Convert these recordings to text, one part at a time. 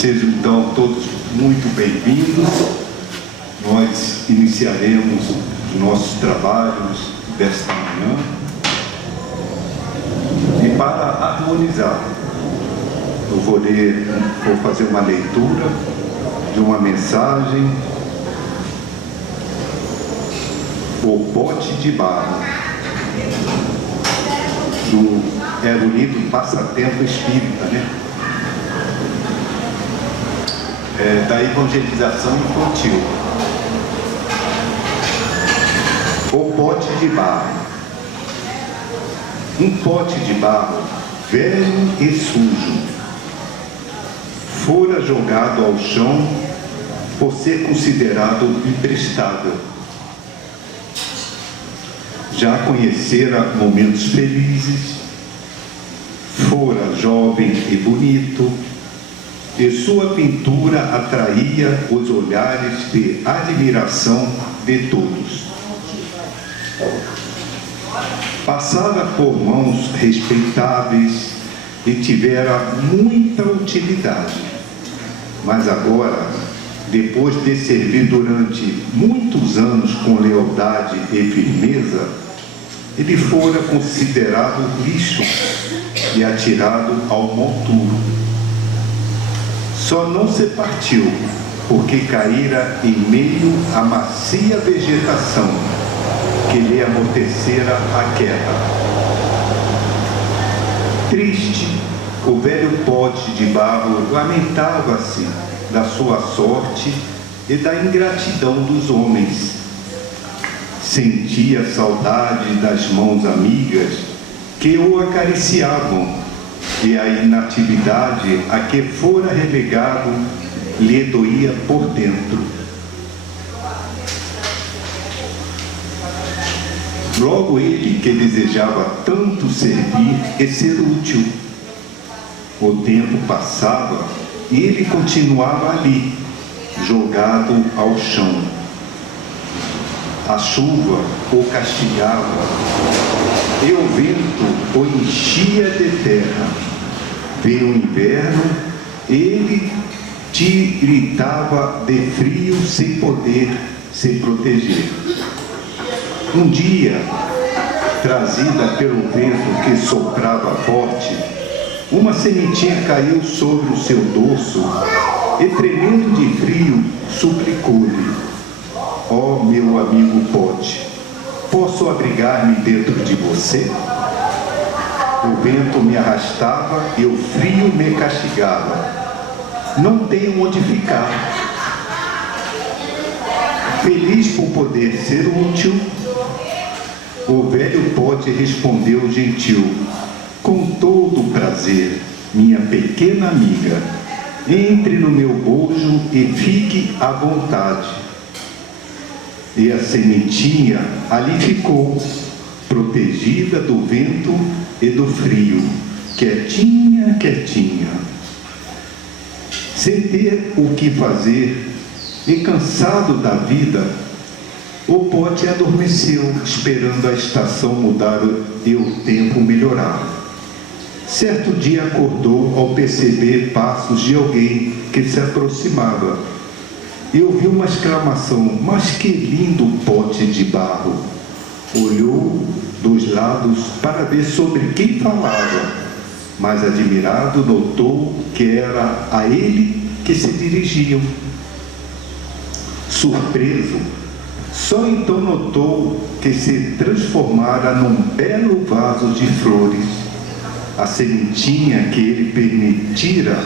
Sejam então todos muito bem-vindos. Nós iniciaremos os nossos trabalhos desta manhã. E para harmonizar, eu vou fazer uma leitura de uma mensagem, O Pote de Barro, era o livro Passatempo Espírita, né? Da evangelização infantil. O pote de barro. Um pote de barro velho e sujo fora jogado ao chão por ser considerado imprestável. Já conhecera momentos felizes, fora jovem e bonito, e sua pintura atraía os olhares de admiração de todos. Passara por mãos respeitáveis e tivera muita utilidade, mas agora, depois de servir durante muitos anos com lealdade e firmeza, ele fora considerado lixo e atirado ao monturo. Só não se partiu, porque caíra em meio à macia vegetação, que lhe amortecera a queda. Triste, o velho pote de barro lamentava-se da sua sorte e da ingratidão dos homens. Sentia saudade das mãos amigas que o acariciavam, e a inatividade a que fora relegado lhe doía por dentro. Logo ele, que desejava tanto servir e ser útil, o tempo passava e ele continuava ali, jogado ao chão. A chuva o castigava e o vento o enchia de terra. Veio o inverno, ele tiritava de frio sem poder se proteger. Um dia, trazida pelo vento que soprava forte, uma sementinha caiu sobre o seu dorso e, tremendo de frio, suplicou-lhe: ó meu amigo pote, posso abrigar-me dentro de você? O vento me arrastava e o frio me castigava. Não tenho onde ficar. Feliz por poder ser útil, o velho pote respondeu gentil: com todo prazer, minha pequena amiga, entre no meu bojo e fique à vontade. E a sementinha ali ficou, protegida do vento e do frio, quietinha, quietinha. Sem ter o que fazer e cansado da vida, o pote adormeceu, esperando a estação mudar e o tempo melhorar. Certo dia acordou ao perceber passos de alguém que se aproximava e ouviu uma exclamação: mas que lindo pote de barro! Olhou dos lados para ver sobre quem falava, mas admirado notou que era a ele que se dirigiam. Surpreso, só então notou que se transformara num belo vaso de flores. A sementinha que ele permitira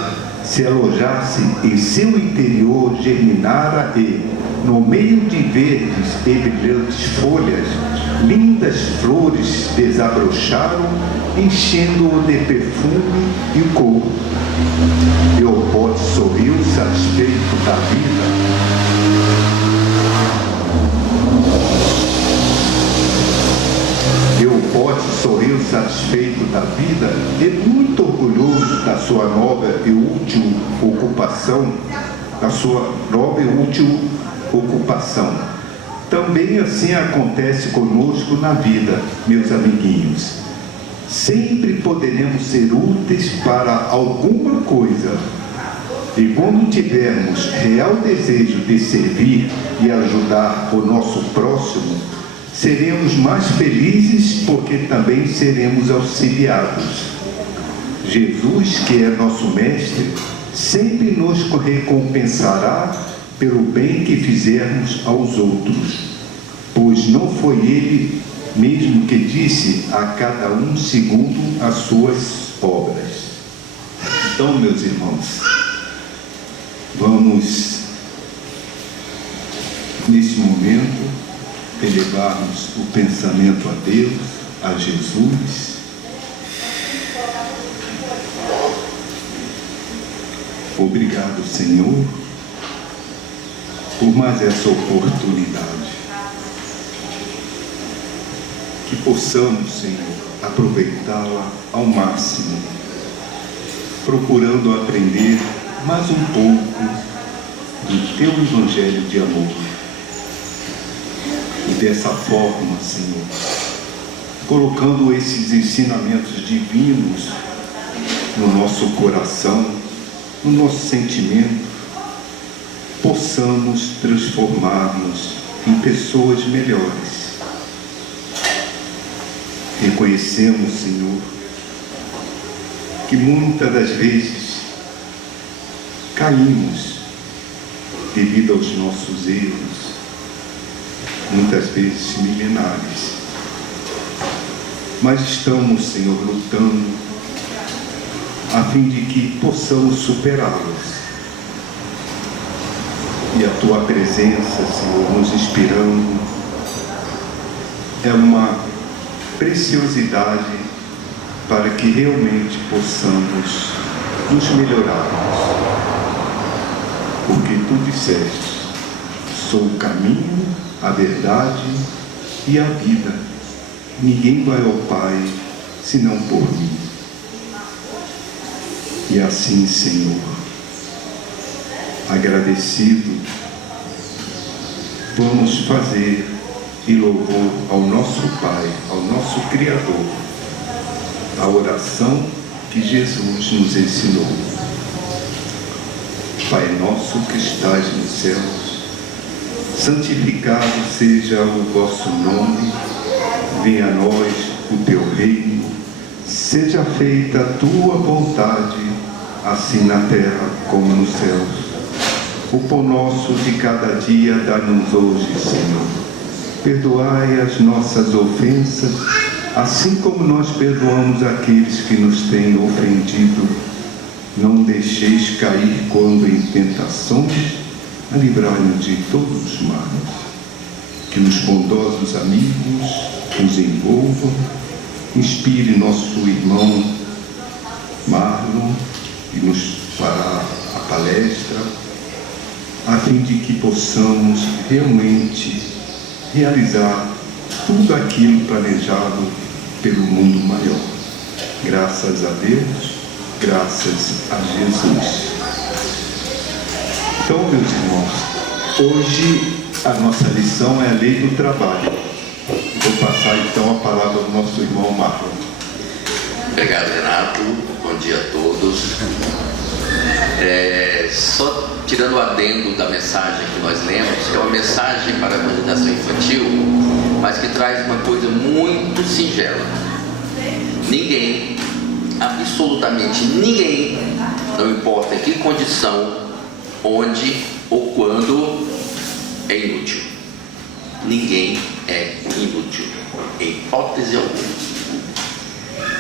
se alojasse em seu interior germinara e, no meio de verdes e brilhantes folhas, lindas flores desabrocharam, enchendo-o de perfume e cor. E o pote sorriu satisfeito da vida. Sorriu satisfeito da vida e muito orgulhoso da sua nova e útil ocupação. Também assim acontece conosco na vida, meus amiguinhos. Sempre poderemos ser úteis para alguma coisa, E quando tivermos real desejo de servir e ajudar o nosso próximo, seremos mais felizes porque também seremos auxiliados. Jesus, que é nosso mestre, sempre nos recompensará pelo bem que fizermos aos outros, pois não foi ele mesmo que disse a cada um segundo as suas obras. Então, meus irmãos, vamos nesse momento elevarmos o pensamento a Deus, a Jesus. Obrigado, Senhor, por mais essa oportunidade. Que possamos, Senhor, aproveitá-la ao máximo, procurando aprender mais um pouco do Teu Evangelho de amor. E dessa forma, Senhor, colocando esses ensinamentos divinos no nosso coração, no nosso sentimento, possamos transformar-nos em pessoas melhores. Reconhecemos, Senhor, que muitas das vezes caímos devido aos nossos erros, muitas vezes milenares. Mas estamos, Senhor, lutando a fim de que possamos superá-los. E a Tua presença, Senhor, nos inspirando, é uma preciosidade para que realmente possamos nos melhorarmos. Porque Tu disseste: sou o caminho, a verdade e a vida. Ninguém vai ao Pai senão por mim. E assim, Senhor, agradecido, vamos fazer em louvor ao nosso Pai, ao nosso Criador, a oração que Jesus nos ensinou. Pai nosso que estais nos céus, santificado seja o vosso nome, venha a nós o teu reino, seja feita a tua vontade, assim na terra como nos céus. O pão nosso de cada dia dá-nos hoje, Senhor. Perdoai as nossas ofensas, assim como nós perdoamos aqueles que nos têm ofendido. Não deixeis cair quando em tentações, a livrai-nos de todos os males. Que os bondosos amigos nos envolvam, inspire nosso irmão Marlon e nos fará a palestra, a fim de que possamos realmente realizar tudo aquilo planejado pelo mundo maior. Graças a Deus, graças a Jesus. Então, meus irmãos, hoje a nossa lição é a lei do trabalho. Vou passar então a palavra ao nosso irmão Marlon. Obrigado, Renato. Bom dia a todos. Só tirando o adendo da mensagem que nós lemos, que é uma mensagem para a coordenação infantil, mas que traz uma coisa muito singela. Ninguém, absolutamente ninguém, não importa em que condição, onde ou quando, é inútil. Ninguém é inútil, em hipótese alguma.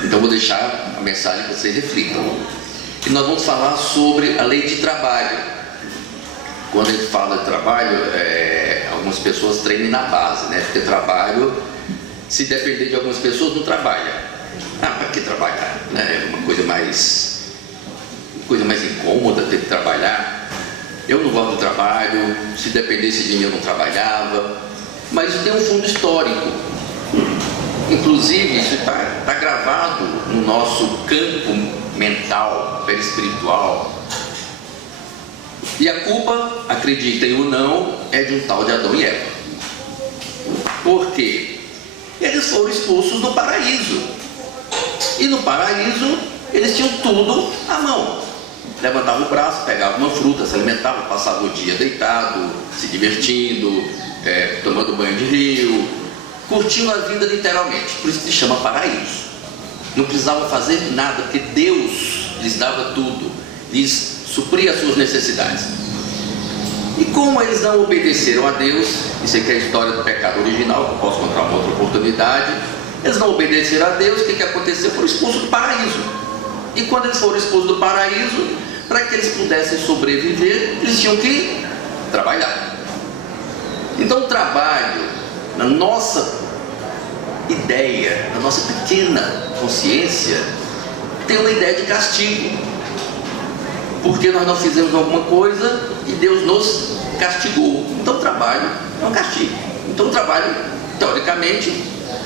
Então vou deixar a mensagem que vocês reflitam. E nós vamos falar sobre a lei de trabalho. Quando a gente fala de trabalho, algumas pessoas treinam na base, né? Porque trabalho, se depender de algumas pessoas, não trabalha. Para que trabalhar? Né? É uma coisa mais incômoda ter que trabalhar. Eu não gosto do trabalho, se dependesse de mim eu não trabalhava. Mas isso tem um fundo histórico. Inclusive, isso está gravado no nosso campo mental, perispiritual. E a culpa, acreditem ou não, é de um tal de Adão e Eva. Por quê? Eles foram expulsos do paraíso. E no paraíso, eles tinham tudo à mão. levantava o braço, pegava uma fruta, se alimentava, passava o dia deitado, se divertindo, tomando banho de rio, curtindo a vida literalmente. Por isso que se chama paraíso. Não precisava fazer nada, porque Deus lhes dava tudo, lhes supria as suas necessidades. E como eles não obedeceram a Deus, isso aqui é a história do pecado original, que eu posso contar uma outra oportunidade. Eles não obedeceram a Deus, o que aconteceu? Foram expulsos do paraíso. E quando eles foram expulsos do paraíso, para que eles pudessem sobreviver, eles tinham que trabalhar. Então o trabalho, na nossa ideia, na nossa pequena consciência, tem uma ideia de castigo, porque nós não fizemos alguma coisa e Deus nos castigou. Então o trabalho é um castigo. Então o trabalho, teoricamente,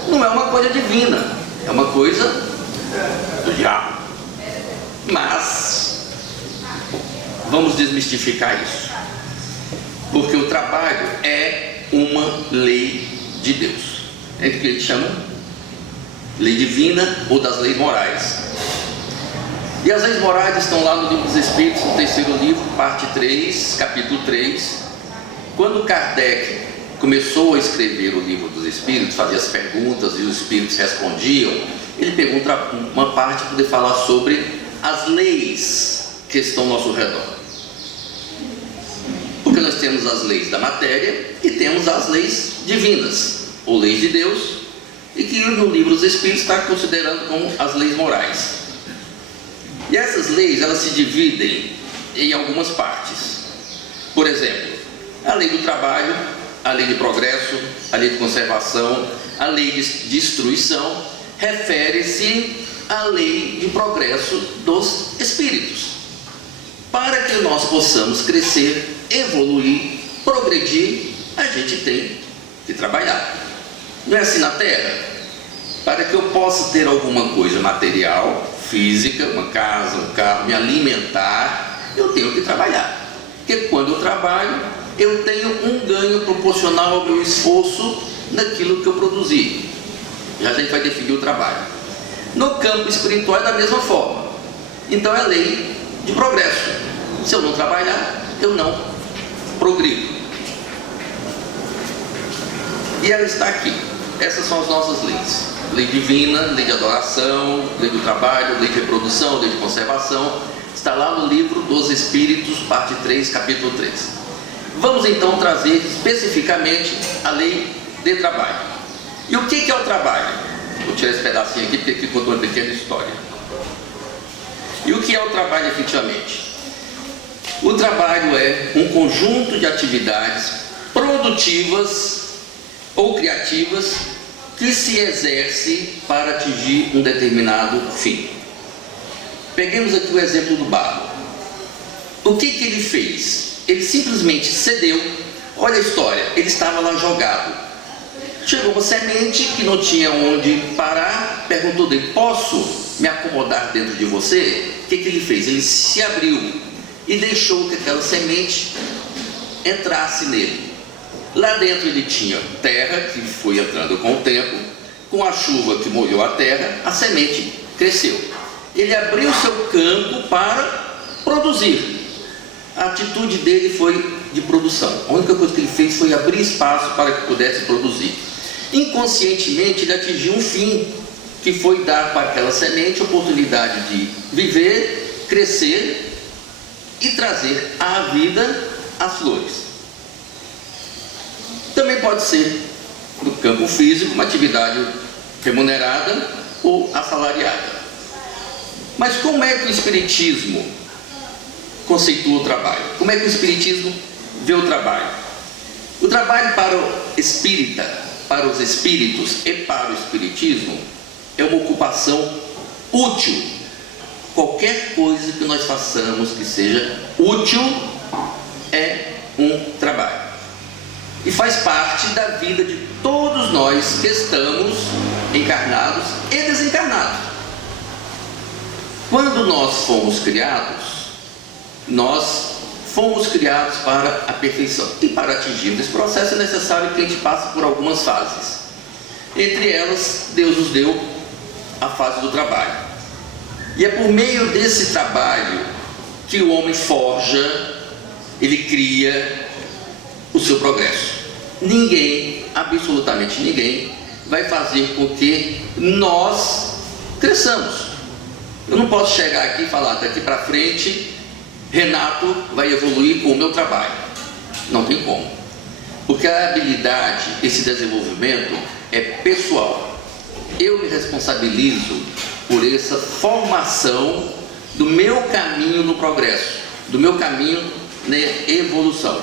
não é uma coisa divina, é uma coisa do diabo. Mas vamos desmistificar isso, porque o trabalho é uma lei de Deus. É o que ele chama lei divina ou das leis morais. E as leis morais estão lá no Livro dos Espíritos, no terceiro livro, parte 3, capítulo 3. Quando Kardec começou a escrever o Livro dos Espíritos, fazia as perguntas e os Espíritos respondiam, ele pegou uma parte para poder falar sobre as leis que estão ao nosso redor. Porque nós temos as leis da matéria e temos as leis divinas, ou leis de Deus, e que no Livro dos Espíritos está considerando como as leis morais. E essas leis, elas se dividem em algumas partes. Por exemplo, a lei do trabalho, a lei de progresso, a lei de conservação, a lei de destruição, refere-se à lei de progresso dos espíritos. Para que nós possamos crescer, evoluir, progredir, a gente tem que trabalhar. Não é assim na Terra? Para que eu possa ter alguma coisa material, física, uma casa, um carro, me alimentar, eu tenho que trabalhar. Porque quando eu trabalho, eu tenho um ganho proporcional ao meu esforço naquilo que eu produzi. Já a gente vai definir o trabalho. No campo espiritual é da mesma forma. Então é a lei de progresso. Se eu não trabalhar, eu não progrido. E ela está aqui. Essas são as nossas leis. Lei divina, lei de adoração, lei do trabalho, lei de reprodução, lei de conservação. Está lá no Livro dos Espíritos, parte 3, capítulo 3. Vamos então trazer especificamente a lei de trabalho. E o que é o trabalho? Vou tirar esse pedacinho aqui, porque aqui contou uma pequena história. E o que é o trabalho efetivamente? O trabalho é um conjunto de atividades produtivas ou criativas que se exerce para atingir um determinado fim. Peguemos aqui o exemplo do barro. O que ele fez? Ele simplesmente cedeu. Olha a história, ele estava lá jogado. Chegou uma semente que não tinha onde parar, perguntou dele: posso me acomodar dentro de você? O que ele fez? Ele se abriu e deixou que aquela semente entrasse nele. Lá dentro ele tinha terra, que foi entrando com o tempo. Com a chuva que molhou a terra, a semente cresceu. Ele abriu seu campo para produzir. A atitude dele foi de produção. A única coisa que ele fez foi abrir espaço para que pudesse produzir. Inconscientemente ele atingiu um fim, que foi dar para aquela semente a oportunidade de viver, crescer e trazer à vida as flores. Também pode ser, no campo físico, uma atividade remunerada ou assalariada. Mas como é que o Espiritismo conceitua o trabalho? Como é que o Espiritismo vê o trabalho? O trabalho para o espírita, para os espíritos e para o Espiritismo é uma ocupação útil. Qualquer coisa que nós façamos que seja útil é um trabalho. E faz parte da vida de todos nós que estamos encarnados e desencarnados. Quando nós fomos criados para a perfeição. E para atingirmos esse processo é necessário que a gente passe por algumas fases. Entre elas, Deus nos deu a fase do trabalho. E é por meio desse trabalho que o homem forja, ele cria o seu progresso. Ninguém, absolutamente ninguém, vai fazer com que nós cresçamos. Eu não posso chegar aqui e falar, daqui para frente, Renato vai evoluir com o meu trabalho. Não tem como. Porque a habilidade, esse desenvolvimento é pessoal. Eu me responsabilizo por essa formação do meu caminho no progresso, do meu caminho na evolução.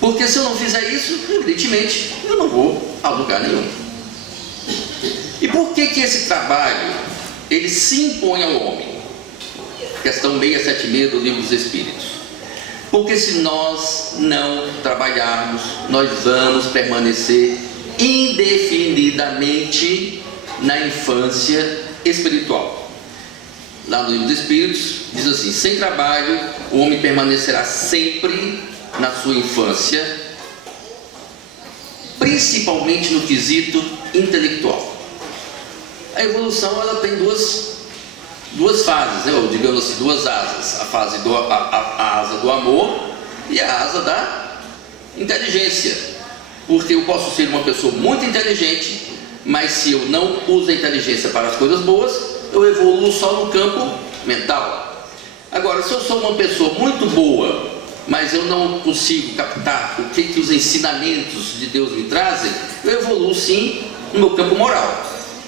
Porque se eu não fizer isso, evidentemente, eu não vou a lugar nenhum. E por que esse trabalho, ele se impõe ao homem? Questão 676 do Livro dos Espíritos. Porque se nós não trabalharmos, nós vamos permanecer indefinidamente na infância espiritual. Lá no Livro dos Espíritos diz assim: sem trabalho o homem permanecerá sempre na sua infância, principalmente no quesito intelectual. A evolução, ela tem duas fases, né? Ou digamos assim, duas asas: a asa do amor e a asa da inteligência. Porque eu posso ser uma pessoa muito inteligente, mas se eu não uso a inteligência para as coisas boas, eu evoluo só no campo mental. Agora, se eu sou uma pessoa muito boa, mas eu não consigo captar o que os ensinamentos de Deus me trazem, eu evoluo sim no meu campo moral.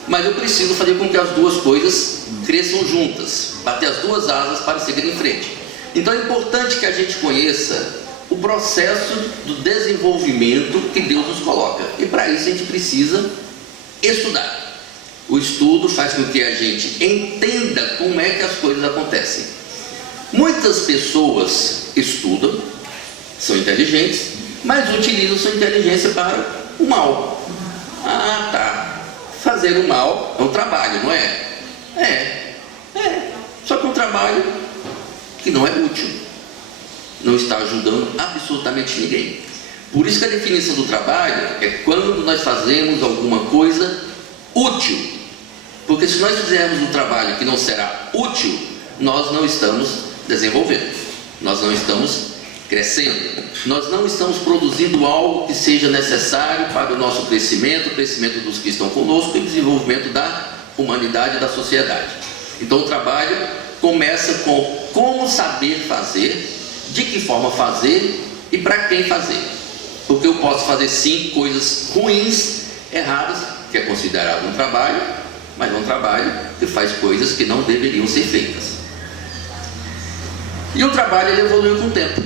Mas eu preciso fazer com que as duas coisas cresçam juntas, bater as duas asas para seguir em frente. Então é importante que a gente conheça o processo do desenvolvimento que Deus nos coloca. E para isso a gente precisa estudar. O estudo faz com que a gente entenda como é que as coisas acontecem. Muitas pessoas estudam, são inteligentes, mas utilizam sua inteligência para o mal. Ah, tá. Fazer o mal é um trabalho, não é? Só que um trabalho que não é útil. Não está ajudando absolutamente ninguém. Por isso que a definição do trabalho é quando nós fazemos alguma coisa útil. Porque se nós fizermos um trabalho que não será útil, nós não estamos desenvolvendo, nós não estamos crescendo, nós não estamos produzindo algo que seja necessário para o nosso crescimento, o crescimento dos que estão conosco e o desenvolvimento da humanidade e da sociedade. Então o trabalho começa com como saber fazer, de que forma fazer e para quem fazer. Porque eu posso fazer sim coisas ruins, erradas, que é considerado um trabalho, mas é um trabalho que faz coisas que não deveriam ser feitas. E o trabalho, ele evoluiu com o tempo.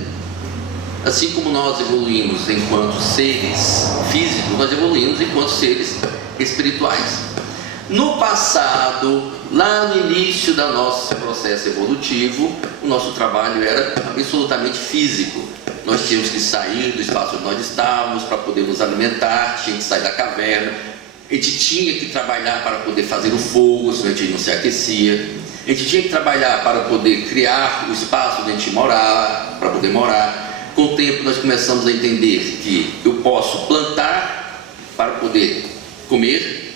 Assim como nós evoluímos enquanto seres físicos, nós evoluímos enquanto seres espirituais. No passado, lá no início do nosso processo evolutivo, o nosso trabalho era absolutamente físico. Nós tínhamos que sair do espaço onde nós estávamos para poder nos alimentar, tinha que sair da caverna, a gente tinha que trabalhar para poder fazer o fogo, senão a gente não se aquecia. A gente tinha que trabalhar para poder criar o espaço onde a gente morar, para poder morar. Com o tempo nós começamos a entender que eu posso plantar para poder comer,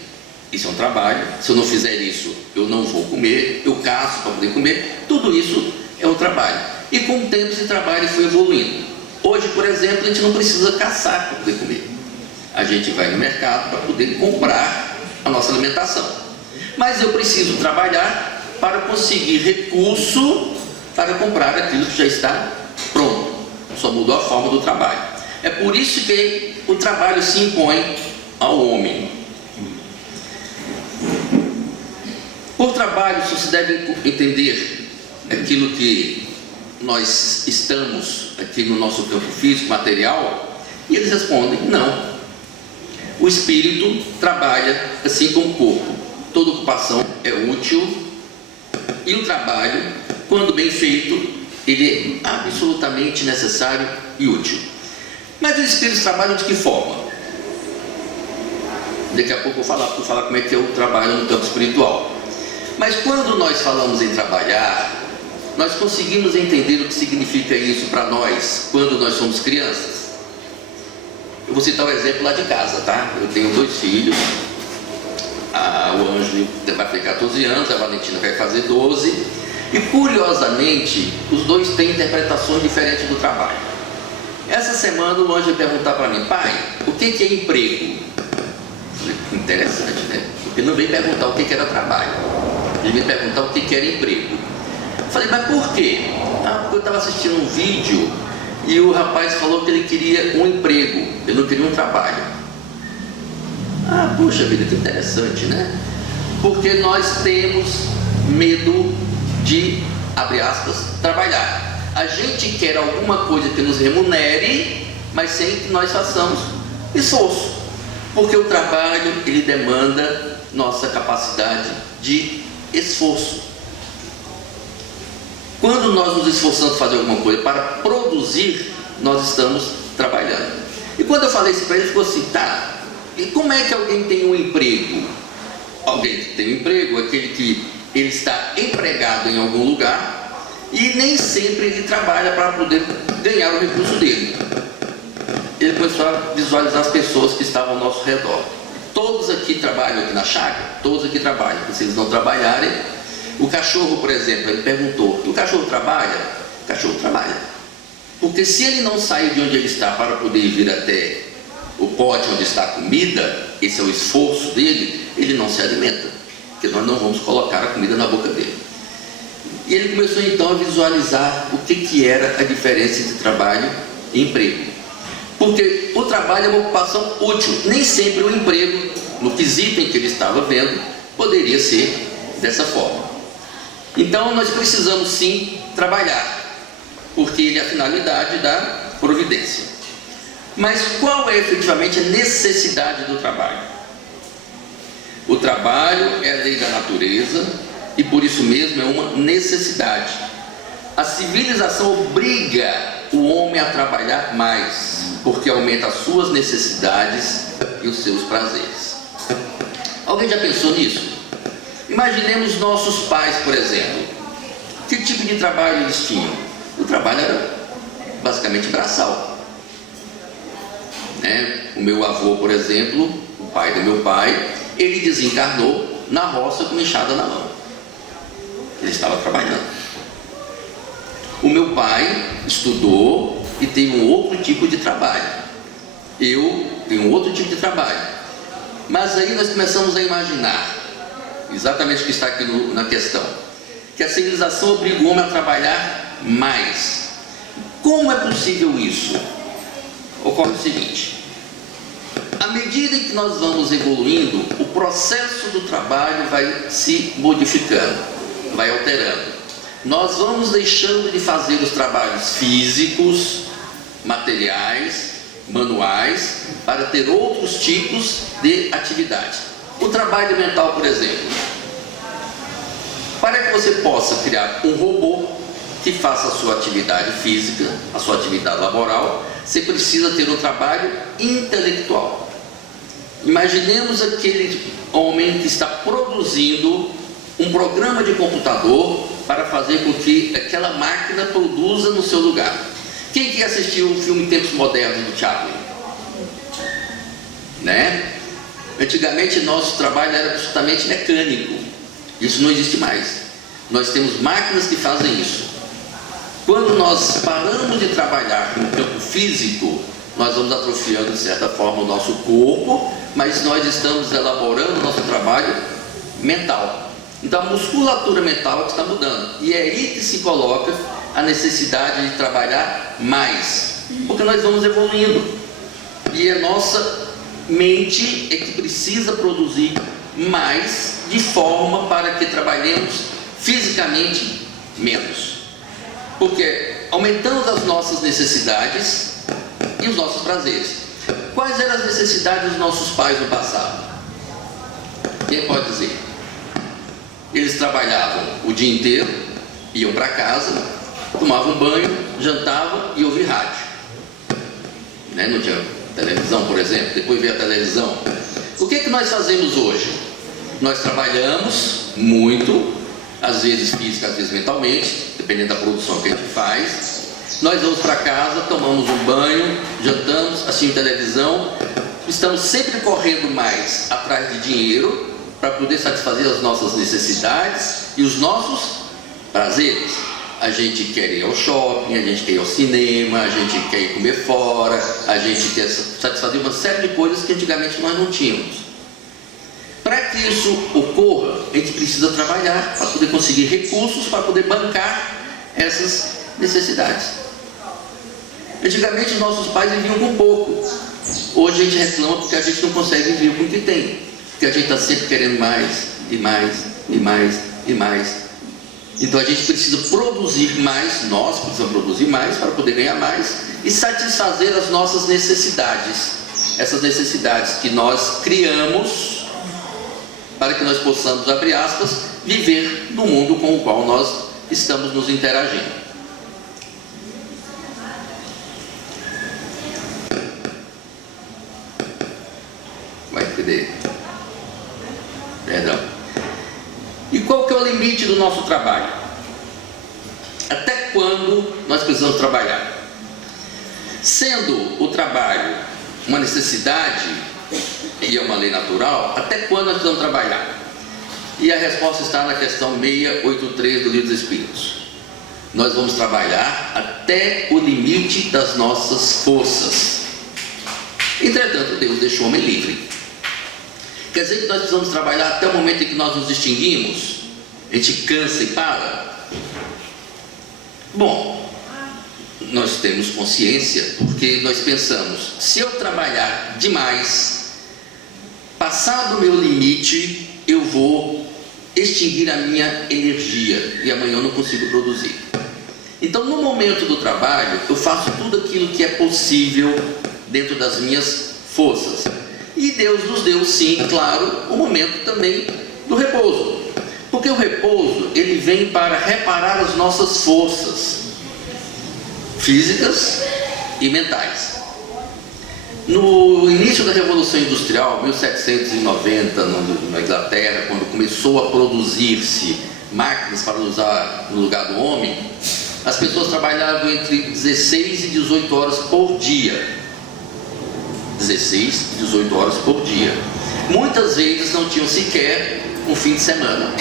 isso é um trabalho. Se eu não fizer isso, eu não vou comer, eu caço para poder comer, tudo isso é um trabalho. E com o tempo esse trabalho foi evoluindo. Hoje, por exemplo, a gente não precisa caçar para poder comer. A gente vai no mercado para poder comprar a nossa alimentação. Mas eu preciso trabalhar para conseguir recurso para comprar aquilo que já está pronto. Só mudou a forma do trabalho. É por isso que o trabalho se impõe ao homem. Por trabalho só se deve entender aquilo que nós estamos aqui no nosso campo físico, material, e eles respondem: não. O espírito trabalha assim como o corpo. Toda ocupação é útil e o trabalho, quando bem feito, ele é absolutamente necessário e útil. Mas os espíritos trabalham de que forma? Daqui a pouco eu vou falar como é que é o trabalho no campo espiritual. Mas quando nós falamos em trabalhar, nós conseguimos entender o que significa isso para nós quando nós somos crianças. Eu vou citar um exemplo lá de casa, tá? Eu tenho 2 filhos. O Ângelo vai ter 14 anos, a Valentina vai fazer 12. E curiosamente, os dois têm interpretações diferentes do trabalho. Essa semana o Anjo ia perguntar para mim: pai, o que é emprego? Falei, interessante, né? Porque não veio perguntar o que era trabalho, ele veio perguntar o que era emprego. Falei, mas por quê? Porque eu estava assistindo um vídeo e o rapaz falou que ele queria um emprego, ele não queria um trabalho. Puxa vida, que interessante, né? Porque nós temos medo de, abre aspas, trabalhar. A gente quer alguma coisa que nos remunere, mas sem que nós façamos esforço. Porque o trabalho, ele demanda nossa capacidade de esforço. Quando nós nos esforçamos para fazer alguma coisa para produzir, nós estamos trabalhando. E quando eu falei isso para ele, ele ficou assim: tá, e como é que alguém tem um emprego? Alguém que tem um emprego, aquele que ele está empregado em algum lugar e nem sempre ele trabalha para poder ganhar o recurso dele. Ele começou a visualizar as pessoas que estavam ao nosso redor. Todos aqui trabalham aqui na chácara, todos aqui trabalham, porque se eles não trabalharem... O cachorro, por exemplo, ele perguntou: o cachorro trabalha? O cachorro trabalha. Porque se ele não sair de onde ele está para poder vir até o pote onde está a comida, esse é o esforço dele, ele não se alimenta, porque nós não vamos colocar a comida na boca dele. E ele começou então a visualizar o que era a diferença entre trabalho e emprego. Porque o trabalho é uma ocupação útil, nem sempre o emprego, no quesito em que ele estava vendo, poderia ser dessa forma. Então nós precisamos sim trabalhar, porque ele é a finalidade da providência. Mas qual é efetivamente a necessidade do trabalho? O trabalho é a lei da natureza e por isso mesmo é uma necessidade. A civilização obriga o homem a trabalhar mais, porque aumenta as suas necessidades e os seus prazeres. Alguém já pensou nisso? Imaginemos nossos pais, por exemplo. Que tipo de trabalho eles tinham? O trabalho era basicamente braçal, né? O meu avô, por exemplo, o pai do meu pai, ele desencarnou na roça com enxada na mão. Ele estava trabalhando. O meu pai estudou e teve um outro tipo de trabalho. Eu tenho um outro tipo de trabalho. Mas aí nós começamos a imaginar exatamente o que está aqui na questão, que a civilização obriga o homem a trabalhar mais. Como é possível isso? Ocorre o seguinte: à medida em que nós vamos evoluindo, o processo do trabalho vai se modificando, vai alterando. Nós vamos deixando de fazer os trabalhos físicos, materiais, manuais, para ter outros tipos de atividade. O trabalho mental, por exemplo. Para que você possa criar um robô que faça a sua atividade física, a sua atividade laboral, você precisa ter um trabalho intelectual. Imaginemos aquele homem que está produzindo um programa de computador para fazer com que aquela máquina produza no seu lugar. Quem que assistiu o filme Tempos Modernos do Chaplin? Né? Antigamente nosso trabalho era absolutamente mecânico. Isso não existe mais. Nós temos máquinas que fazem isso. Quando nós paramos de trabalhar no campo físico, nós vamos atrofiando de certa forma o nosso corpo, mas nós estamos elaborando o nosso trabalho mental. Então a musculatura mental é que está mudando. E é aí que se coloca a necessidade de trabalhar mais, porque nós vamos evoluindo. E a nossa mente é que precisa produzir mais, de forma para que trabalhemos fisicamente menos, porque aumentamos as nossas necessidades e os nossos prazeres. Quais eram as necessidades dos nossos pais no passado? Quem pode dizer? Eles trabalhavam o dia inteiro, iam para casa, tomavam banho, jantavam e ouviam rádio, né? Não tinha televisão, por exemplo. Depois veio a televisão. O que é que nós fazemos hoje? Nós trabalhamos muito, às vezes física, às vezes mentalmente, dependendo da produção que a gente faz. Nós vamos para casa, tomamos um banho, jantamos, assistimos televisão, estamos sempre correndo mais atrás de dinheiro para poder satisfazer as nossas necessidades e os nossos prazeres. A gente quer ir ao shopping, a gente quer ir ao cinema, a gente quer ir comer fora, a gente quer satisfazer uma série de coisas que antigamente nós não tínhamos. Para que isso ocorra, a gente precisa trabalhar para poder conseguir recursos para poder bancar essas necessidades. Antigamente os nossos pais viviam com pouco. Hoje a gente reclama porque a gente não consegue viver com o que tem, porque a gente está sempre querendo mais e mais e mais e mais. Então a gente precisa produzir mais, nós precisamos produzir mais para poder ganhar mais e satisfazer as nossas necessidades, essas necessidades que nós criamos para que nós possamos, abre aspas, viver no mundo com o qual nós estamos nos interagindo. Vai perder. Perdão. E qual que é o limite do nosso trabalho? Até quando nós precisamos trabalhar? Sendo o trabalho uma necessidade e é uma lei natural, até quando nós precisamos trabalhar? E a resposta está na questão 683 do Livro dos Espíritos. Nós vamos trabalhar até o limite das nossas forças. Entretanto, Deus deixou o homem livre. Quer dizer que nós precisamos trabalhar até o momento em que nós nos extinguimos? A gente cansa e para? Bom, nós temos consciência porque nós pensamos, se eu trabalhar demais, passado o meu limite, eu vou extinguir a minha energia e amanhã eu não consigo produzir. Então, no momento do trabalho, eu faço tudo aquilo que é possível dentro das minhas forças. E Deus nos deu, sim, claro, o momento também do repouso. Porque o repouso, ele vem para reparar as nossas forças físicas e mentais. No início da Revolução Industrial, 1790, na Inglaterra, quando começou a produzir-se máquinas para usar no lugar do homem, as pessoas trabalhavam entre 16 e 18 horas por dia. 16 e 18 horas por dia. Muitas vezes não tinham sequer um fim de semana,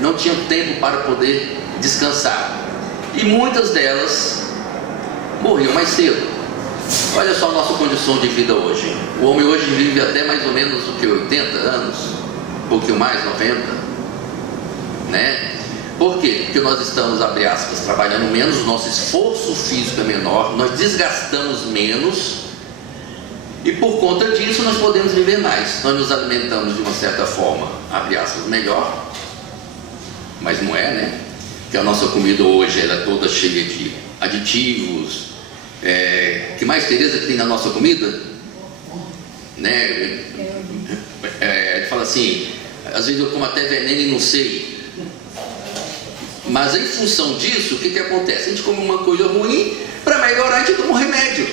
não tinham tempo para poder descansar. E muitas delas morriam mais cedo. Olha só a nossa condição de vida hoje. O homem hoje vive até mais ou menos o que, 80 anos? Um pouquinho mais, 90? Né? Por quê? Porque nós estamos, abre aspas, trabalhando menos, o nosso esforço físico é menor, nós desgastamos menos e por conta disso nós podemos viver mais. Nós nos alimentamos de uma certa forma, abre aspas, melhor, mas não é, né? Porque a nossa comida hoje ela é toda cheia de aditivos. Que mais, Tereza, que tem na nossa comida? Né? Ele fala assim, às vezes eu como até veneno e não sei. Mas em função disso, o que acontece? A gente come uma coisa ruim, para melhorar a gente toma um remédio.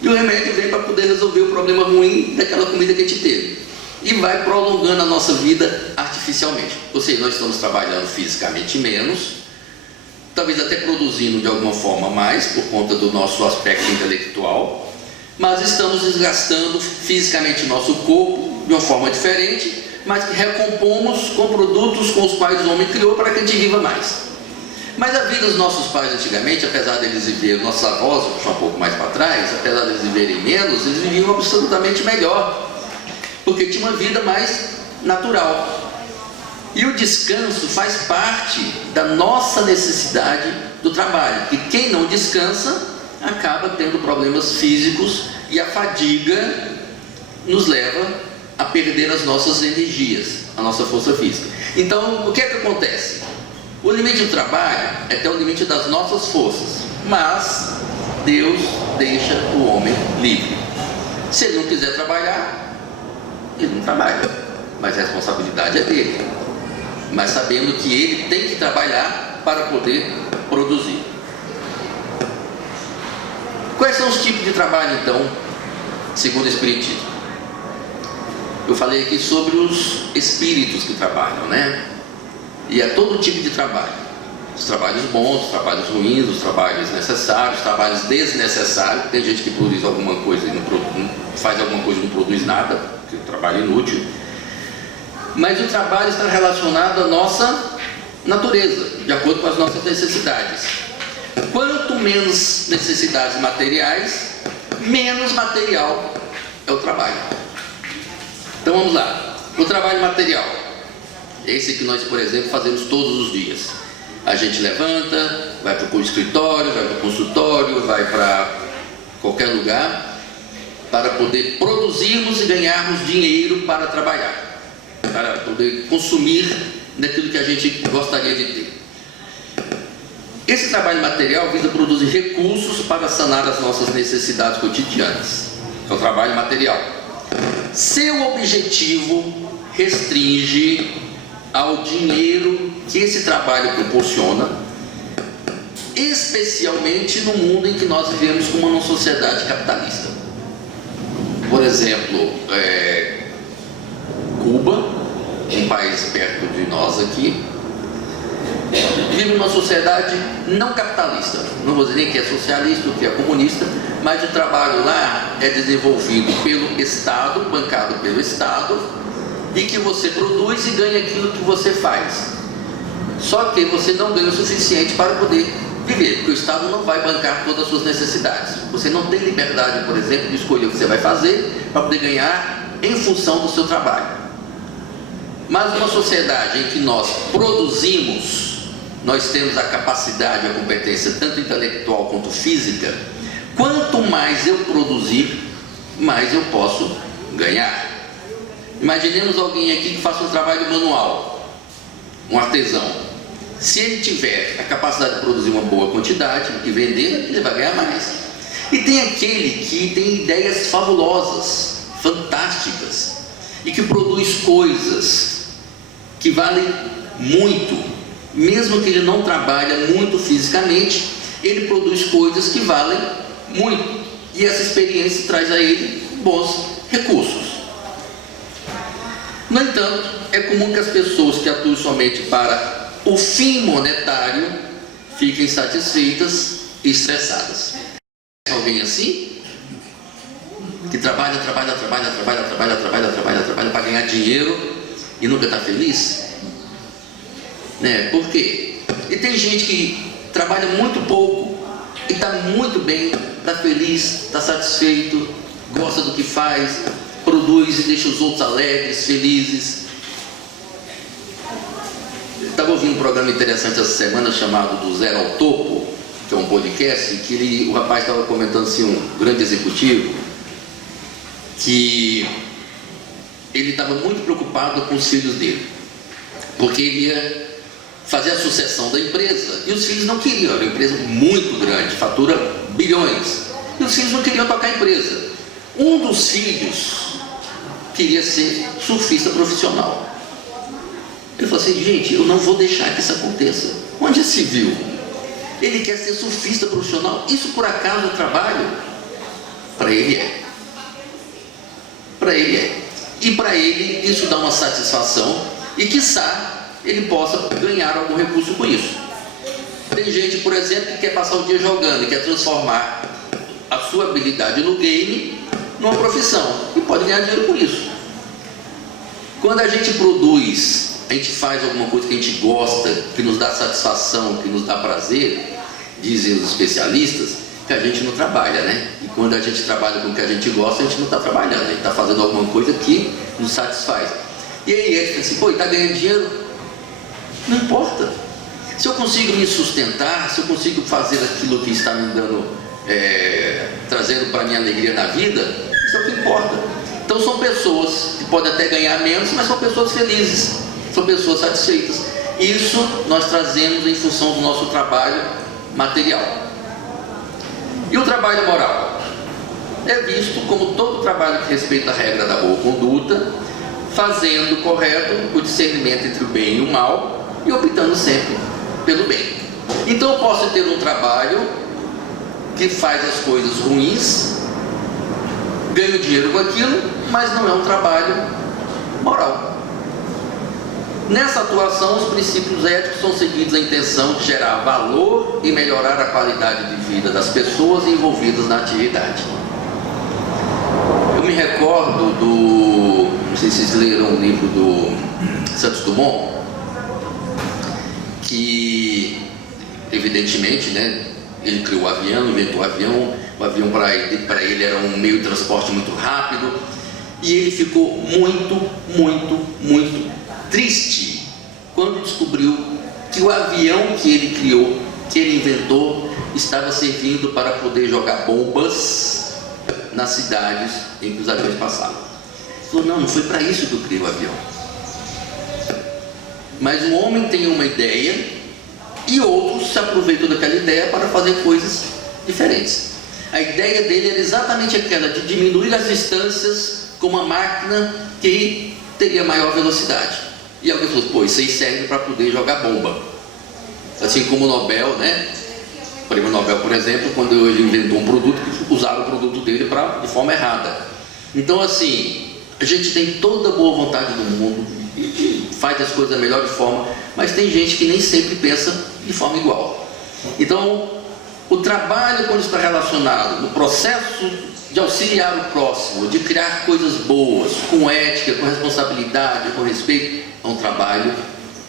E o remédio vem para poder resolver o problema ruim daquela comida que a gente teve. E vai prolongando a nossa vida artificialmente. Ou seja, nós estamos trabalhando fisicamente menos, talvez até produzindo de alguma forma mais, por conta do nosso aspecto intelectual, mas estamos desgastando fisicamente o nosso corpo de uma forma diferente, mas que recompomos com produtos com os quais o homem criou para que a gente viva mais. Mas a vida dos nossos pais antigamente, apesar deles viverem, nossos avós, vou puxar um pouco mais para trás, apesar deles viverem menos, eles viviam absolutamente melhor, porque tinha uma vida mais natural. E o descanso faz parte da nossa necessidade do trabalho, e quem não descansa acaba tendo problemas físicos, e a fadiga nos leva a perder as nossas energias, a nossa força física. Então, o que é que acontece? O limite do trabalho é até o limite das nossas forças, mas Deus deixa o homem livre. Se ele não quiser trabalhar, ele não trabalha, mas a responsabilidade é dele. Mas sabendo que ele tem que trabalhar para poder produzir. Quais são os tipos de trabalho, então, segundo o Espiritismo? Eu falei aqui sobre os espíritos que trabalham, né? E é todo tipo de trabalho. Os trabalhos bons, os trabalhos ruins, os trabalhos necessários, os trabalhos desnecessários. Tem gente que produz alguma coisa e não faz alguma coisa e não produz nada, porque é um trabalho inútil. Mas o trabalho está relacionado à nossa natureza, de acordo com as nossas necessidades. Quanto menos necessidades materiais, menos material é o trabalho. Então vamos lá, o trabalho material, esse que nós, por exemplo, fazemos todos os dias. A gente levanta, vai para o escritório, vai para o consultório, vai para qualquer lugar, para poder produzirmos e ganharmos dinheiro para trabalhar, para poder consumir daquilo que a gente gostaria de ter. Esse trabalho material visa produzir recursos para sanar as nossas necessidades cotidianas. É o trabalho material. Seu objetivo restringe ao dinheiro que esse trabalho proporciona, especialmente no mundo em que nós vivemos como uma sociedade capitalista. Por exemplo, Cuba, um país perto de nós aqui, vive numa sociedade não capitalista. Não vou dizer nem que é socialista ou que é comunista, mas o trabalho lá é desenvolvido pelo Estado, bancado pelo Estado, e que você produz e ganha aquilo que você faz. Só que você não ganha o suficiente para poder viver, porque o Estado não vai bancar todas as suas necessidades. Você não tem liberdade, por exemplo, de escolher o que você vai fazer para poder ganhar em função do seu trabalho. Mas uma sociedade em que nós produzimos, nós temos a capacidade, a competência tanto intelectual quanto física, quanto mais eu produzir, mais eu posso ganhar. Imaginemos alguém aqui que faça um trabalho manual, um artesão. Se ele tiver a capacidade de produzir uma boa quantidade e vender, ele vai ganhar mais. E tem aquele que tem ideias fabulosas, fantásticas, e que produz coisas que valem muito, mesmo que ele não trabalhe muito fisicamente, ele produz coisas que valem muito, e essa experiência traz a ele bons recursos. No entanto, é comum que as pessoas que atuam somente para o fim monetário fiquem insatisfeitas e estressadas. Alguém assim? Que trabalha para ganhar dinheiro e nunca está feliz? Né? Por quê? E tem gente que trabalha muito pouco e está muito bem, está feliz, está satisfeito, gosta do que faz, produz e deixa os outros alegres, felizes. Estava ouvindo um programa interessante essa semana chamado Do Zero ao Topo, que é um podcast, em que o rapaz estava comentando assim, um grande executivo, que ele estava muito preocupado com os filhos dele, porque ele ia fazer a sucessão da empresa e os filhos não queriam. Era uma empresa muito grande, fatura bilhões, e os filhos não queriam tocar a empresa. Um dos filhos queria ser surfista profissional. Ele falou assim: gente, eu não vou deixar que isso aconteça. Onde se viu? Ele quer ser surfista profissional. Isso por acaso é trabalho? Para ele é. Para ele é. E para ele isso dá uma satisfação e quiçá ele possa ganhar algum recurso com isso. Tem gente, por exemplo, que quer passar o dia jogando e quer transformar a sua habilidade no game numa profissão e pode ganhar dinheiro por isso. Quando a gente produz, a gente faz alguma coisa que a gente gosta, que nos dá satisfação, que nos dá prazer, dizem os especialistas, que a gente não trabalha, né? E quando a gente trabalha com o que a gente gosta, a gente não está trabalhando, a gente está fazendo alguma coisa que nos satisfaz. E aí ele fica assim: pô, está ganhando dinheiro? Não importa. Se eu consigo me sustentar, se eu consigo fazer aquilo que está me dando, trazendo para mim alegria na vida, isso é o que importa. Então são pessoas que podem até ganhar menos, mas são pessoas felizes, são pessoas satisfeitas. Isso nós trazemos em função do nosso trabalho material. E o trabalho moral? É visto como todo trabalho que respeita a regra da boa conduta, fazendo correto o discernimento entre o bem e o mal e optando sempre pelo bem. Então eu posso ter um trabalho que faz as coisas ruins, ganho dinheiro com aquilo, mas não é um trabalho moral. Nessa atuação, os princípios éticos são seguidos a intenção de gerar valor e melhorar a qualidade de vida das pessoas envolvidas na atividade. Eu me recordo não sei se vocês leram um livro do Santos Dumont, que, evidentemente, né, ele criou o avião, inventou o avião para ele era um meio de transporte muito rápido, e ele ficou muito triste quando descobriu que o avião que ele criou, que ele inventou, estava servindo para poder jogar bombas nas cidades em que os aviões passavam. Ele falou, não foi para isso que eu criei o avião. Mas o homem tem uma ideia e outros se aproveitam daquela ideia para fazer coisas diferentes. A ideia dele era exatamente aquela de diminuir as distâncias com uma máquina que teria maior velocidade. E alguém falou, pô, isso aí serve para poder jogar bomba. Assim como o Nobel, né? O prêmio Nobel, por exemplo, quando ele inventou um produto, usaram o produto dele de forma errada. Então, assim, a gente tem toda a boa vontade do mundo e faz as coisas da melhor forma, mas tem gente que nem sempre pensa de forma igual. Então, o trabalho, quando está relacionado no processo de auxiliar o próximo, de criar coisas boas, com ética, com responsabilidade, com respeito, é um trabalho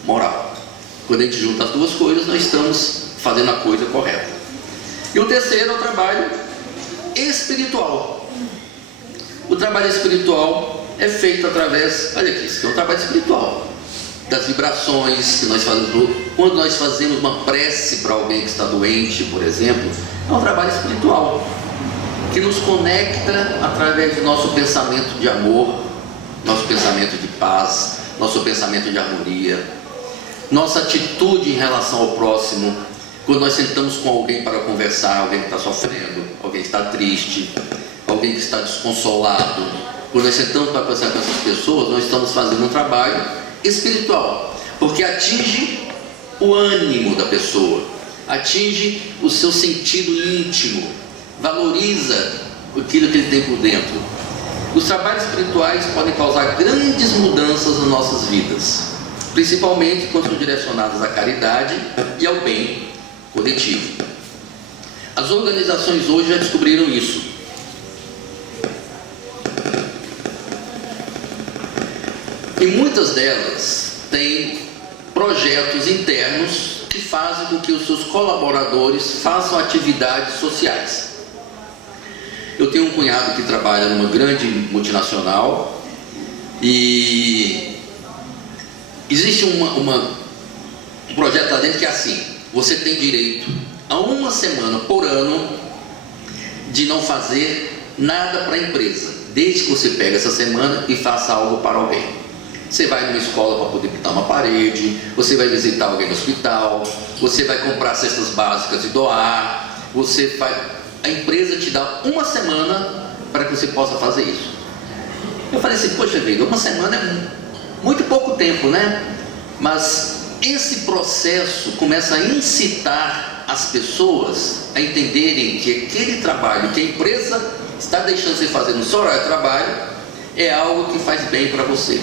moral. Quando a gente junta as duas coisas, nós estamos fazendo a coisa correta. E o terceiro é o trabalho espiritual. O trabalho espiritual é feito através, olha aqui, isso aqui é um trabalho espiritual, das vibrações que nós fazemos. Quando nós fazemos uma prece para alguém que está doente, por exemplo, é um trabalho espiritual que nos conecta através do nosso pensamento de amor, nosso pensamento de paz, nosso pensamento de harmonia, nossa atitude em relação ao próximo. Quando nós sentamos com alguém para conversar, alguém que está sofrendo, alguém que está triste, alguém que está desconsolado, quando nós sentamos para conversar com essas pessoas, nós estamos fazendo um trabalho espiritual, porque atinge o ânimo da pessoa, atinge o seu sentido íntimo, valoriza aquilo que ele tem por dentro. Os trabalhos espirituais podem causar grandes mudanças nas nossas vidas, principalmente quando são direcionadas à caridade e ao bem coletivo. As organizações hoje já descobriram isso. E muitas delas têm projetos internos que fazem com que os seus colaboradores façam atividades sociais. Eu tenho um cunhado que trabalha numa grande multinacional e existe um projeto lá dentro que é assim: você tem direito a uma semana por ano de não fazer nada para a empresa, desde que você pegue essa semana e faça algo para alguém. Você vai numa escola para poder pintar uma parede, você vai visitar alguém no hospital, você vai comprar cestas básicas e doar, a empresa te dá uma semana para que você possa fazer isso. Eu falei assim, poxa vida, uma semana é muito pouco tempo, né? Mas esse processo começa a incitar as pessoas a entenderem que aquele trabalho que a empresa está deixando você fazer no seu horário de trabalho é algo que faz bem para você,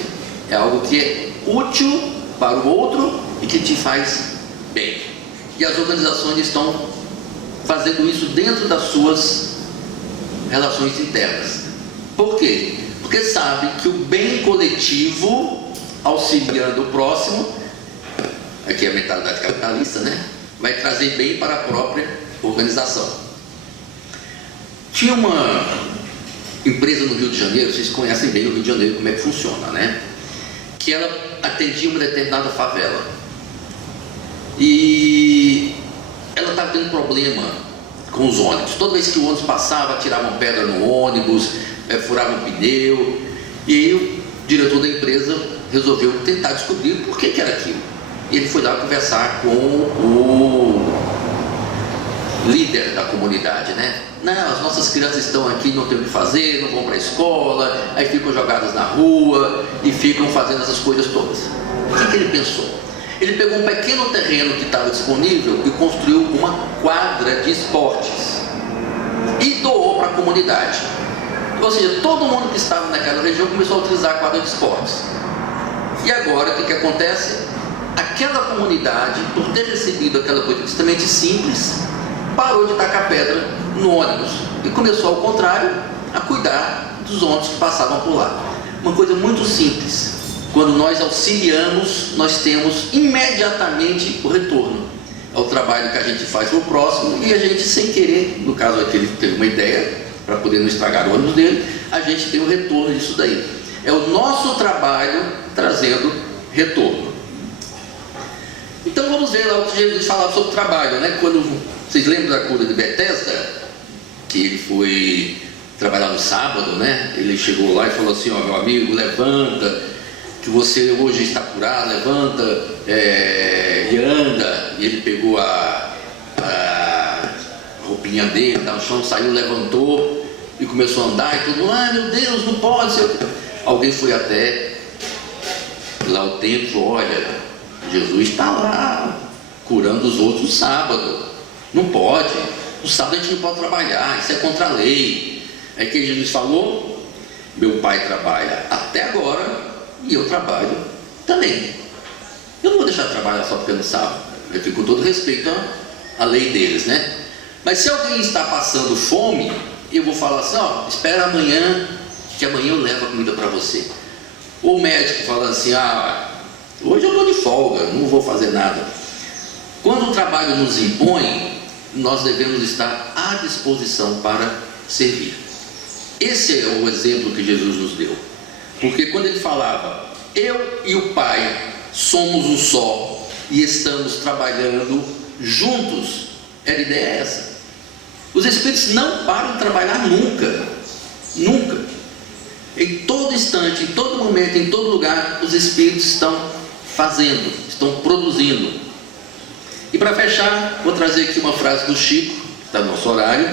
é algo que é útil para o outro e que te faz bem. E as organizações estão fazendo isso dentro das suas relações internas. Por quê? Porque sabe que o bem coletivo, auxiliando o próximo, aqui é a mentalidade capitalista, né? Vai trazer bem para a própria organização. Tinha uma empresa no Rio de Janeiro, vocês conhecem bem o Rio de Janeiro, como é que funciona, né? Que ela atendia uma determinada favela. E ela estava tendo problema com os ônibus. Toda vez que o ônibus passava, tiravam pedra no ônibus, furavam pneu. E aí o diretor da empresa resolveu tentar descobrir por que era aquilo. E ele foi lá conversar com o líder da comunidade, né? Não, as nossas crianças estão aqui, não tem o que fazer, não vão para a escola, aí ficam jogadas na rua e ficam fazendo essas coisas todas. O que ele pensou? Ele pegou um pequeno terreno que estava disponível e construiu uma quadra de esportes e doou para a comunidade. Ou seja, todo mundo que estava naquela região começou a utilizar a quadra de esportes. E agora o que acontece? Aquela comunidade, por ter recebido aquela coisa extremamente simples, parou de tacar pedra no ônibus e começou, ao contrário, a cuidar dos ônibus que passavam por lá. Uma coisa muito simples, quando nós auxiliamos, nós temos imediatamente o retorno. É o trabalho que a gente faz para o próximo e a gente, sem querer, no caso aqui ele teve uma ideia para poder não estragar o ônibus dele, a gente tem o retorno disso daí. É o nosso trabalho trazendo retorno. Então vamos ver lá o que Jesus falava sobre trabalho, né? Quando vocês lembram da cura de Betesda, que ele foi trabalhar no sábado, né? Ele chegou lá e falou assim: ó, meu amigo, levanta, que você hoje está curado, levanta e anda. E ele pegou a roupinha dele, tá no chão, saiu, levantou e começou a andar e tudo. Ah, meu Deus, não pode ser. Alguém foi até lá o templo, olha, Jesus está lá curando os outros no sábado, não pode, no sábado a gente não pode trabalhar, isso é contra a lei. Aí que Jesus falou: meu pai trabalha até agora e eu trabalho também. Eu não vou deixar de trabalhar só porque eu não sábado, eu fico com todo respeito à lei deles, né? Mas se alguém está passando fome, eu vou falar assim: ó, espera amanhã, que amanhã eu levo a comida para você. Ou o médico fala assim: ah, hoje eu estou de folga, não vou fazer nada. Quando o trabalho nos impõe, nós devemos estar à disposição para servir. Esse é o exemplo que Jesus nos deu. Porque quando ele falava: eu e o Pai somos um só e estamos trabalhando juntos, a ideia é essa. Os Espíritos não param de trabalhar nunca, nunca. Em todo instante, em todo momento, em todo lugar, os Espíritos estão fazendo, estão produzindo. E para fechar, vou trazer aqui uma frase do Chico, que está no nosso horário,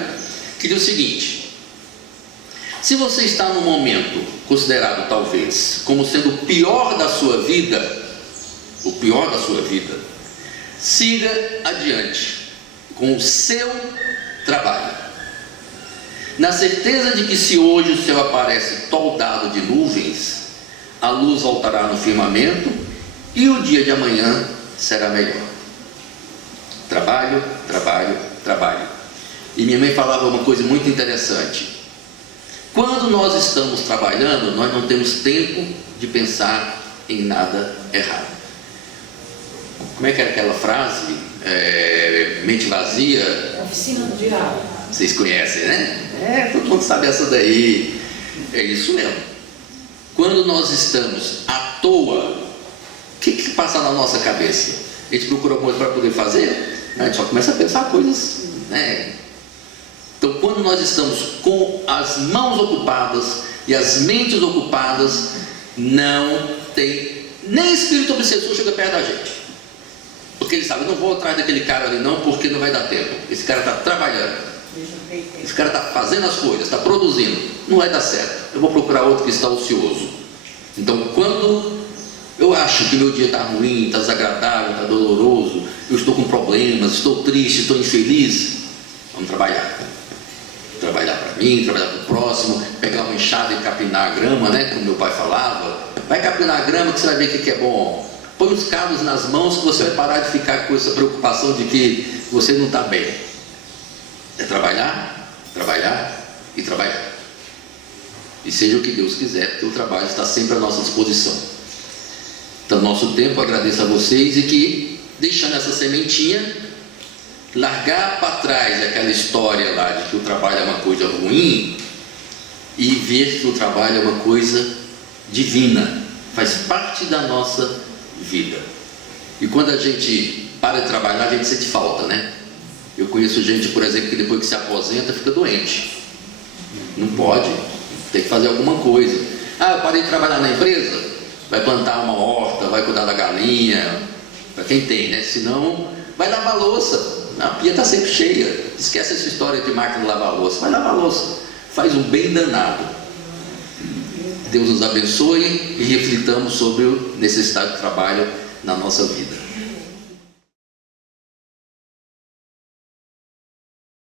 que diz o seguinte: se você está num momento considerado talvez como sendo o pior da sua vida, o pior da sua vida, siga adiante com o seu trabalho, na certeza de que se hoje o céu aparece toldado de nuvens, a luz voltará no firmamento e o dia de amanhã será melhor. Trabalho, trabalho, trabalho. E minha mãe falava uma coisa muito interessante: quando nós estamos trabalhando, nós não temos tempo de pensar em nada errado. Como é que era aquela frase? Mente vazia. Oficina do diabo. Vocês conhecem, né? Todo mundo sabe essa daí. É isso mesmo. Quando nós estamos à toa, o que passa na nossa cabeça? A gente procura coisa para poder fazer? A gente só começa a pensar coisas, né? Então, quando nós estamos com as mãos ocupadas e as mentes ocupadas, não tem nem espírito obsessor chega perto da gente, porque ele sabe: eu não vou atrás daquele cara ali não, porque não vai dar tempo. Esse cara está trabalhando, esse cara está fazendo as coisas, está produzindo, não vai dar certo, eu vou procurar outro que está ocioso. Então, quando eu acho que meu dia está ruim, está desagradável, está doloroso, eu estou com problemas, estou triste, estou infeliz, vamos trabalhar. Trabalhar para mim, trabalhar para o próximo, pegar uma enxada e capinar a grama, né? Como meu pai falava: vai capinar a grama que você vai ver o que é bom. Põe os cabos nas mãos que você vai parar de ficar com essa preocupação de que você não está bem. É trabalhar, trabalhar e trabalhar. E seja o que Deus quiser, porque o trabalho está sempre à nossa disposição. Então, nosso tempo, agradeço a vocês e que, deixando essa sementinha, largar para trás aquela história lá de que o trabalho é uma coisa ruim e ver que o trabalho é uma coisa divina, faz parte da nossa vida. E quando a gente para de trabalhar, a gente sente falta, né? Eu conheço gente, por exemplo, que depois que se aposenta fica doente, não pode, tem que fazer alguma coisa. Ah, eu parei de trabalhar na empresa, vai plantar uma horta, vai cuidar da galinha, para quem tem, né? Senão vai lavar louça. A pia está sempre cheia. Esquece essa história de máquina de lavar louça. Vai lavar louça. Faz um bem danado. Deus nos abençoe e reflitamos sobre a necessidade de trabalho na nossa vida.